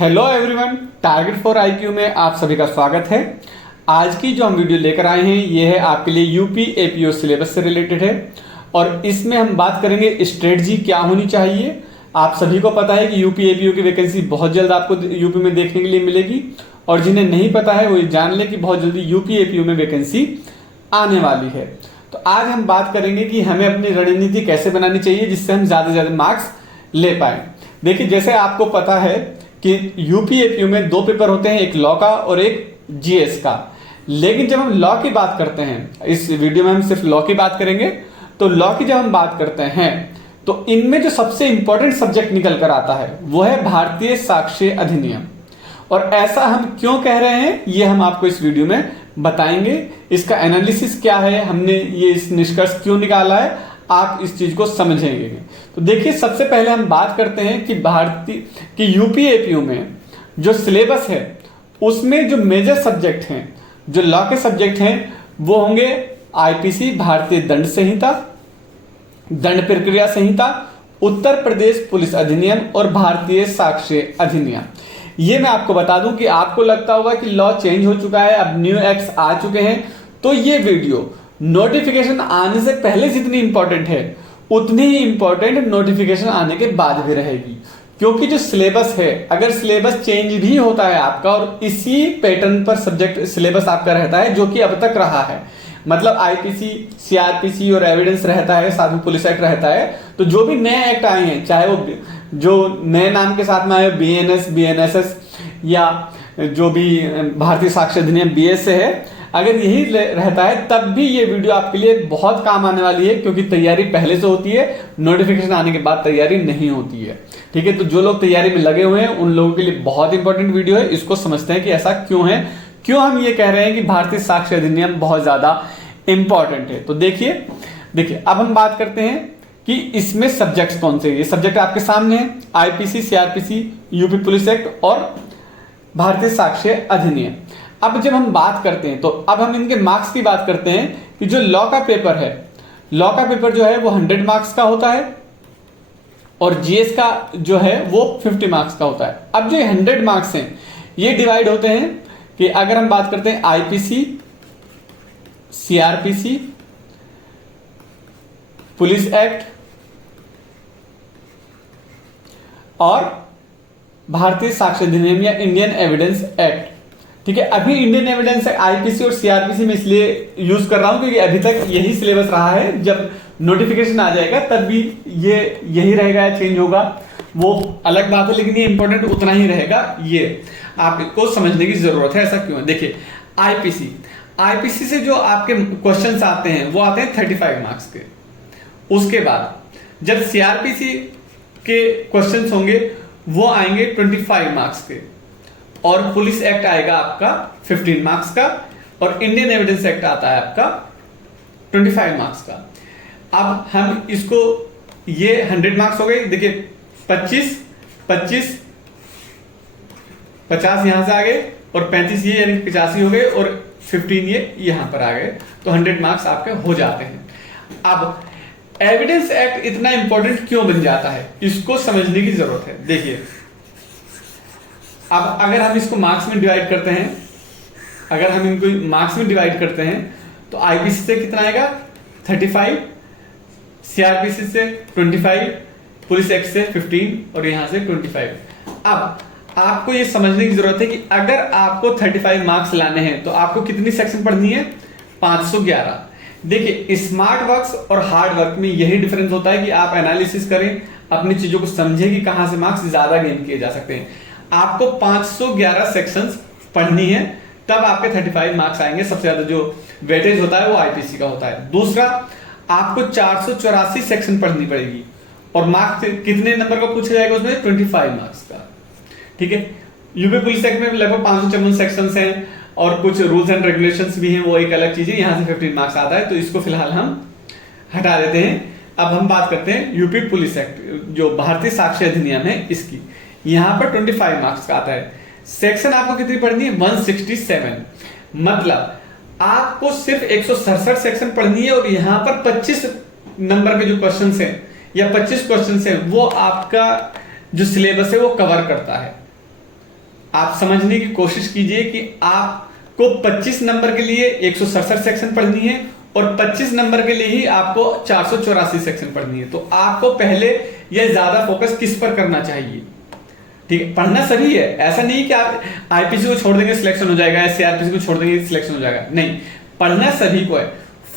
Hello everyone, target for IQ में आप सभी का स्वागत है। आज की जो हम वीडियो लेकर आए हैं ये है आपके लिए यूपी एपीओ सिलेबस से रिलेटेड है और इसमें हम बात करेंगे स्ट्रेटजी क्या होनी चाहिए। आप सभी को पता है कि यूपी एपीओ की वैकेंसी बहुत जल्द आपको यूपी में देखने के लिए मिलेगी और जिन्हें नहीं पता है वो ये जान ले कि बहुत जल्दी यूपी एपीओ में वैकेंसी आने वाली है। तो आज हम बात करेंगे कि हमें अपनी रणनीति कैसे बनानी चाहिए जिससे हम ज़्यादा से ज़्यादा मार्क्स ले पाए। देखिए, जैसे आपको पता है कि यूपी एपीओ में दो पेपर होते हैं, एक लॉ का और एक जीएस का। लेकिन जब हम लॉ की बात करते हैं, इस वीडियो में हम सिर्फ लॉ की बात करेंगे, तो लॉ की जब हम बात करते हैं तो इनमें जो सबसे इंपॉर्टेंट सब्जेक्ट निकल कर आता है वो है भारतीय साक्ष्य अधिनियम। और ऐसा हम क्यों कह रहे हैं ये हम आपको इस वीडियो में बताएंगे। इसका एनालिसिस क्या है, हमने ये इस निष्कर्ष क्यों निकाला है, आप इस चीज को समझेंगे। तो देखिए, सबसे पहले हम बात करते हैं कि यूपी एपीओ में जो सिलेबस है उसमें जो मेजर सब्जेक्ट हैं, जो लॉ के सब्जेक्ट हैं, वो होंगे आईपीसी भारतीय दंड संहिता, दंड प्रक्रिया संहिता, उत्तर प्रदेश पुलिस अधिनियम और भारतीय साक्ष्य अधिनियम। ये मैं आपको बता दूं कि आपको लगता होगा कि लॉ चेंज हो चुका है, अब न्यू एक्ट्स आ चुके हैं, तो ये वीडियो नोटिफिकेशन आने से पहले जितनी इंपॉर्टेंट है उतनी ही इंपॉर्टेंट नोटिफिकेशन आने के बाद भी रहेगी। क्योंकि जो सिलेबस है, अगर सिलेबस चेंज भी होता है आपका और इसी पैटर्न पर सब्जेक्ट सिलेबस आपका रहता है जो कि अब तक रहा है, मतलब आईपीसी, सीआरपीसी और एविडेंस रहता है, साथ में पुलिस एक्ट रहता है, तो जो भी नए एक्ट आए हैं, चाहे वो जो नए नाम के साथ में आए बीएनएस, बीएनएसएस या जो भी भारतीय साक्ष्य अधिनियम बीएस से है, अगर यही रहता है तब भी ये वीडियो आपके लिए बहुत काम आने वाली है। क्योंकि तैयारी पहले से होती है, नोटिफिकेशन आने के बाद तैयारी नहीं होती है। ठीक है, तो जो लोग तैयारी में लगे हुए हैं उन लोगों के लिए बहुत इंपॉर्टेंट वीडियो है। इसको समझते हैं कि ऐसा क्यों है, क्यों हम ये कह रहे हैं कि भारतीय साक्ष्य अधिनियम बहुत ज्यादा इंपॉर्टेंट है। तो देखिए अब हम बात करते हैं कि इसमें सब्जेक्ट्स कौन से। ये सब्जेक्ट आपके सामने है, IPC, CrPC, UP police act और भारतीय साक्ष्य अधिनियम। अब जब हम बात करते हैं तो अब हम इनके मार्क्स की बात करते हैं कि जो लॉ का पेपर है, लॉ का पेपर जो है वो 100 मार्क्स का होता है और जीएस का जो है वो 50 मार्क्स का होता है। अब जो 100 मार्क्स हैं ये डिवाइड होते हैं कि अगर हम बात करते हैं आईपीसी, सीआरपीसी, पुलिस एक्ट और भारतीय साक्ष्य अधिनियम या इंडियन एविडेंस एक्ट। ठीक है, अभी इंडियन एविडेंस आईपीसी और सीआरपीसी में इसलिए यूज कर रहा हूं क्योंकि अभी तक यही सिलेबस रहा है। जब नोटिफिकेशन आ जाएगा तब भी ये यही रहेगा या चेंज होगा वो अलग बात है, लेकिन ये इंपॉर्टेंट उतना ही रहेगा। ये आपको समझने की जरूरत है। ऐसा क्यों है, देखिए आईपीसी से जो आपके क्वेश्चंस आते हैं वो आते हैं 35 मार्क्स के। उसके बाद जब सीआरपीसी के क्वेश्चंस होंगे वो आएंगे 25 मार्क्स के और पुलिस एक्ट आएगा आपका 15 मार्क्स का और इंडियन एविडेंस एक्ट आता है आपका 25 मार्क्स का। अब हम इसको, ये 100 मार्क्स हो गए। देखिए 25, 25, 50 यहां से आ गए और 35 ये यानी 85 हो गए और 15 ये यहां पर आ गए, तो 100 मार्क्स आपके हो जाते हैं। अब एविडेंस एक्ट इतना इंपॉर्टेंट क्यों बन जाता है, इसको समझने की जरूरत है। देखिए, अब अगर हम इसको मार्क्स में डिवाइड करते हैं, अगर हम इनको मार्क्स में डिवाइड करते हैं तो आईपीसी से कितना आएगा 35, सीआरपीसी से 25, पुलिस एक्ट से 15 और यहां से 25। अब आपको ये समझने की जरूरत है कि अगर आपको 35 मार्क्स लाने हैं तो आपको कितनी सेक्शन पढ़नी है, 511। देखिए, स्मार्ट वर्क्स और हार्ड वर्क में यही डिफरेंस होता है कि आप एनालिसिस करें, अपनी चीजों को समझें कि कहां से मार्क्स ज्यादा गेन किए जा सकते हैं। आपको 511 सेक्शंस पढ़नी है तब आपके 35 मार्क्स आएंगे। सबसे ज्यादा जो वेटेज होता है वो आईपीसी का होता है। दूसरा, आपको 484 सेक्शन पढ़नी पड़ेगी और मार्क्स कितने नंबर का पूछा जाएगा उसमें, 25 मार्क्स का। ठीक है, यूपी पुलिस एक्ट में लगभग 554 सेक्शंस हैं और कुछ रूल्स एंड रेगुलेशंस भी हैं, वो एक अलग चीज है। यहां से 15 मार्क्स आता है तो इसको फिलहाल हम हटा देते हैं। अब हम बात करते हैं यूपी पुलिस एक्ट, जो भारतीय साक्ष्य अधिनियम है, इसकी। यहां पर 25 मार्क्स का आता है। सेक्शन आपको कितनी पढ़नी है, 167। मतलब आपको सिर्फ 167 सेक्शन पढ़नी है और यहां पर 25 नंबर के जो क्वेश्चंस हैं या 25 क्वेश्चंस हैं वो आपका जो सिलेबस है वो कवर करता है। आप समझने की कोशिश कीजिए कि आपको 25 नंबर के लिए 167 सेक्शन पढ़नी है और 25 नंबर के लिए ही आपको 484 सेक्शन पढ़नी है। तो आपको पहले यह ज्यादा फोकस किस पर करना चाहिए? ठीक है, पढ़ना सभी है, ऐसा नहीं कि आप आईपीसी को छोड़ देंगे सिलेक्शन हो जाएगा, सीआरपीसी को छोड़ देंगे सिलेक्शन हो जाएगा, नहीं, पढ़ना सभी को है।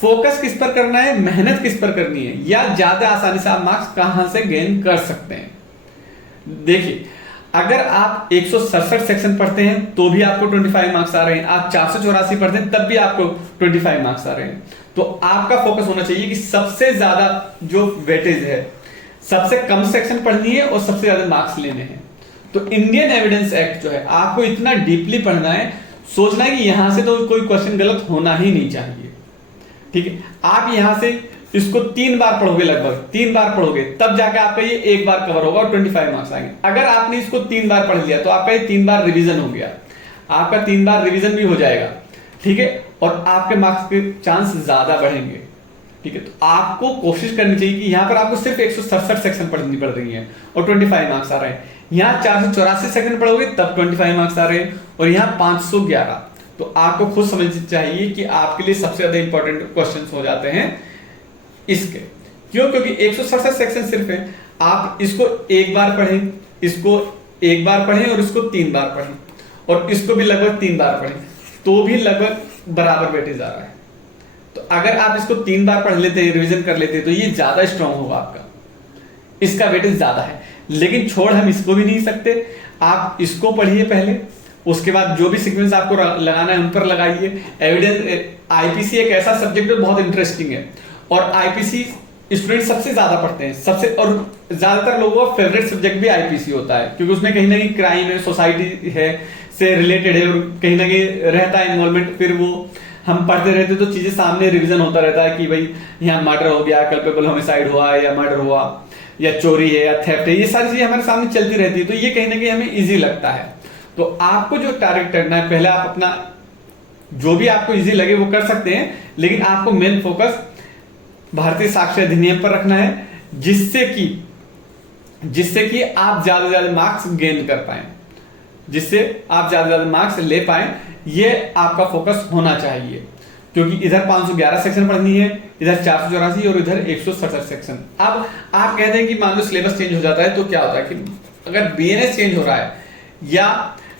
फोकस किस पर करना है, मेहनत किस पर करनी है, या ज्यादा आसानी से आप मार्क्स कहां से गेन कर सकते हैं। देखिए, अगर आप 167 सेक्शन पढ़ते हैं तो भी आपको 25 मार्क्स आ रहे हैं, आप 484 पढ़ते हैं तब भी आपको 25 मार्क्स आ रहे हैं। तो आपका फोकस होना चाहिए कि सबसे ज्यादा जो वेटेज है, सबसे कम सेक्शन पढ़नी है और सबसे ज्यादा मार्क्स लेने हैं। तो इंडियन एविडेंस एक्ट जो है, आपको इतना डीपली पढ़ना है, सोचना है कि यहां से तो कोई क्वेश्चन गलत होना ही नहीं चाहिए। ठीक है, आप यहां से इसको 3 बार पढ़ोगे, लगभग 3 बार पढ़ोगे, तब जाके आपका ये 1 बार कवर होगा और 25 मार्क्स आएंगे। अगर आपने इसको 3 बार पढ़ लिया तो आपका ये 3 बार रिवीजन हो गया, आपका 3 बार रिवीजन भी हो जाएगा। ठीक है, और आपके मार्क्स के चांस ज्यादा बढ़ेंगे। ठीक है, तो आपको कोशिश करनी चाहिए कि यहां पर आपको सिर्फ 167 सेक्शन पढ़नी पड़ रही है और 25 मार्क्स आ रहे हैं। यहां 484 सेकंड पढ़ोगे तब 25 मार्क्स आ रहे हैं और यहां 511। तो आपको खुद समझना चाहिए कि आपके लिए सबसे ज्यादा इंपॉर्टेंट क्वेश्चंस हो जाते हैं इसके। क्यों? क्योंकि 167 सेक्शन सिर्फ है, आप इसको 1 बार पढ़ें, इसको 1 बार पढ़ें और इसको 3 बार पढ़ें और इसको भी लगभग 3 बार पढ़ें, तो भी लगभग बराबर वेटेज आ रहा है। तो अगर आप इसको 3 बार पढ़ लेते हैं, रिवीजन कर लेते हैं, तो ये ज्यादा स्ट्रांग होगा आपका, इसका वेटेज ज्यादा है। लेकिन छोड़ हम इसको भी नहीं सकते, आप इसको पढ़िए पहले, उसके बाद जो भी सीक्वेंस आपको लगाना है उन पर लगाइए। एविडेंस आईपीसी एक ऐसा सब्जेक्ट है बहुत इंटरेस्टिंग है और आईपीसी स्टूडेंट सबसे ज्यादा पढ़ते हैं, सबसे, और ज्यादातर लोगों का फेवरेट सब्जेक्ट भी आईपीसी होता है, क्योंकि उसमें कहीं ना कहीं क्राइम है, सोसाइटी है से रिलेटेड है और कहीं ना कहीं रहता है इन्वॉल्वमेंट। फिर वो हम पढ़ते रहते तो चीजें सामने रिवीजन होता रहता है कि भाई यहाँ मर्डर हो गया, कल्पेबल होमिसाइड हुआ या मर्डर हुआ या चोरी है या थेफ्ट है, ये सारी चीजें हमारे सामने चलती रहती है, तो ये कहीं ना कहीं हमें इजी लगता है। तो आपको जो टारगेट करना है, पहले आप अपना जो भी आपको इजी लगे वो कर सकते हैं, लेकिन आपको मेन फोकस भारतीय साक्ष्य अधिनियम पर रखना है, जिससे कि आप ज्यादा से ज्यादा मार्क्स गेन कर पाए, जिससे आप ज्यादा से ज्यादा मार्क्स ले पाए, ये आपका फोकस होना चाहिए। क्योंकि इधर 511 सेक्शन पढ़नी है, इधर 484 और इधर 167 सेक्शन। अब आप कहते हैं कि मान लो सिलेबस चेंज हो जाता है तो क्या होता है कि अगर बीएनएस चेंज हो रहा है या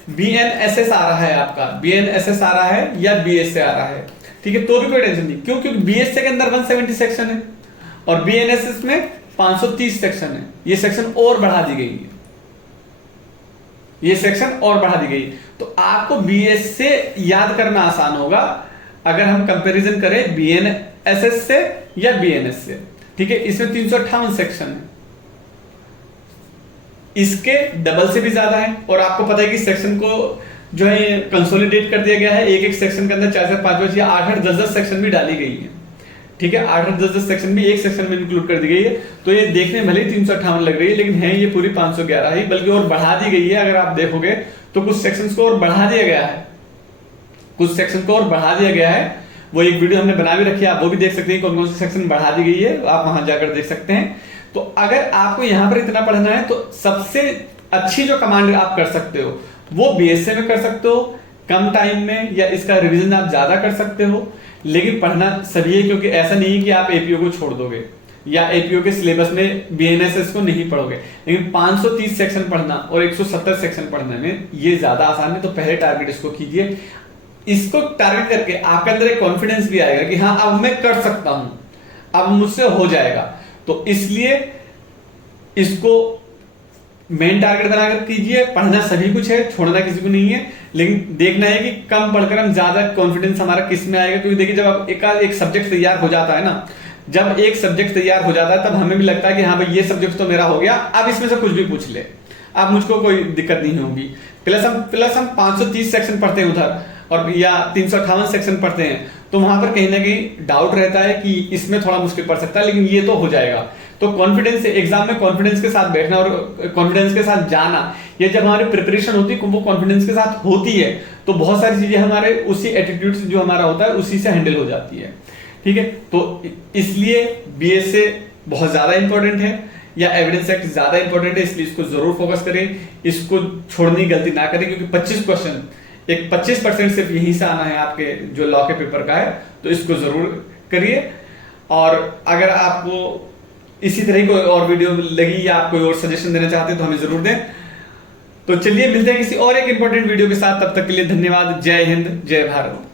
बीएनएसएस आ रहा है, आपका बीएनएसएस आ रहा है या बीएसए आ रहा है, ठीक है, तो भी कोई टेंशन नहीं। क्यों? क्योंकि बीएसए के अंदर 170 सेक्शन है और बीएनएसएस में 530 सेक्शन है। ये सेक्शन और बढ़ा दी गई है, ये सेक्शन और बढ़ा दी गई। तो आपको बीएसए याद करना आसान होगा अगर हम कंपैरिजन करें बीएनएसएस से या बीएनएस से। ठीक है, इसमें 358 सेक्शन है, इसके डबल से भी ज्यादा है। और आपको पता है कि सेक्शन को जो है कंसोलिडेट कर दिया गया है, एक एक सेक्शन के अंदर 4-4, 5-5 या 8-8, 10-10 सेक्शन भी डाली गई है। ठीक है, 8-8, 10-10 सेक्शन भी एक सेक्शन में इंक्लूड कर दी गई है। तो ये देखने में भले ही 358 लग रही है, लेकिन है ये पूरी 511 ही, बल्कि और बढ़ा दी गई है। अगर आप देखोगे तो कुछ सेक्शंस को और बढ़ा दिया गया है, कुछ सेक्शन को और बढ़ा दिया गया है। वो एक वीडियो हमने बना भी रखी है, आप वो भी देख सकते हैं कौन कौन से सेक्शन बढ़ा दी गई है, आप वहां जाकर देख सकते हैं। तो अगर आपको यहां पर इतना पढ़ना है तो सबसे अच्छी जो कमांड आप कर सकते हो वो बीएसए में कर सकते हो कम टाइम में, या इसका रिवीजन आप ज्यादा कर सकते हो। लेकिन पढ़ना सभी है, क्योंकि ऐसा नहीं है कि आप एपीओ को छोड़ दोगे या एपीओ के सिलेबस में बीएनएसएस को नहीं पढ़ोगे। लेकिन 530 सेक्शन पढ़ना और 170 सेक्शन पढ़ने में ये ज्यादा आसान है। तो पहले टारगेट इसको कीजिए, इसको टारगेट करके आपके अंदर एक कॉन्फिडेंस भी आएगा कि हाँ अब मैं कर सकता हूं, अब मुझसे हो जाएगा। तो इसलिए इसको मेन टारगेट बनाकर कीजिए। पढ़ना सभी कुछ है, छोड़ना किसी को नहीं है, लेकिन देखना है कि कम पढ़कर हम ज्यादा कॉन्फिडेंस हमारा किस में आएगा। क्योंकि देखिए, जब आप एक सब्जेक्ट तैयार हो जाता है ना, जब एक सब्जेक्ट तैयार हो जाता है तब हमें भी लगता है कि हाँ भाई ये सब्जेक्ट तो मेरा हो गया, अब इसमें से कुछ भी पूछ ले, अब मुझको कोई दिक्कत नहीं होगी। प्लस हम 530 सेक्शन पढ़ते हैं उधर, और या 358 सेक्शन पढ़ते हैं, तो वहां पर कहीं ना कहीं डाउट रहता है कि इसमें थोड़ा मुश्किल पड़ सकता है, लेकिन ये तो हो जाएगा। तो कॉन्फिडेंस, एग्जाम में कॉन्फिडेंस के साथ बैठना और कॉन्फिडेंस के साथ जाना, ये जब हमारी प्रिपरेशन होती है वो कॉन्फिडेंस के साथ होती है, तो बहुत सारी चीजें हमारे उसी एटीट्यूड से जो हमारा होता है उसी से हैंडल हो जाती है। ठीक है, तो इसलिए बीएसए बहुत ज्यादा इंपॉर्टेंट है। या एविडेंस एक्ट ज्यादा इंपॉर्टेंट है, इसलिए इसको जरूर फोकस करें, इसको छोड़ने की गलती ना करें, क्योंकि 25 क्वेश्चन, एक 25% सिर्फ यहीं से आना है आपके जो लॉ के पेपर का है, तो इसको जरूर करिए। और अगर आपको इसी तरह की कोई और वीडियो लगी या आप कोई और सजेशन देना चाहते हैं तो हमें जरूर दें। तो चलिए मिलते हैं किसी और एक इंपॉर्टेंट वीडियो के साथ, तब तक के लिए धन्यवाद। जय हिंद, जय भारत।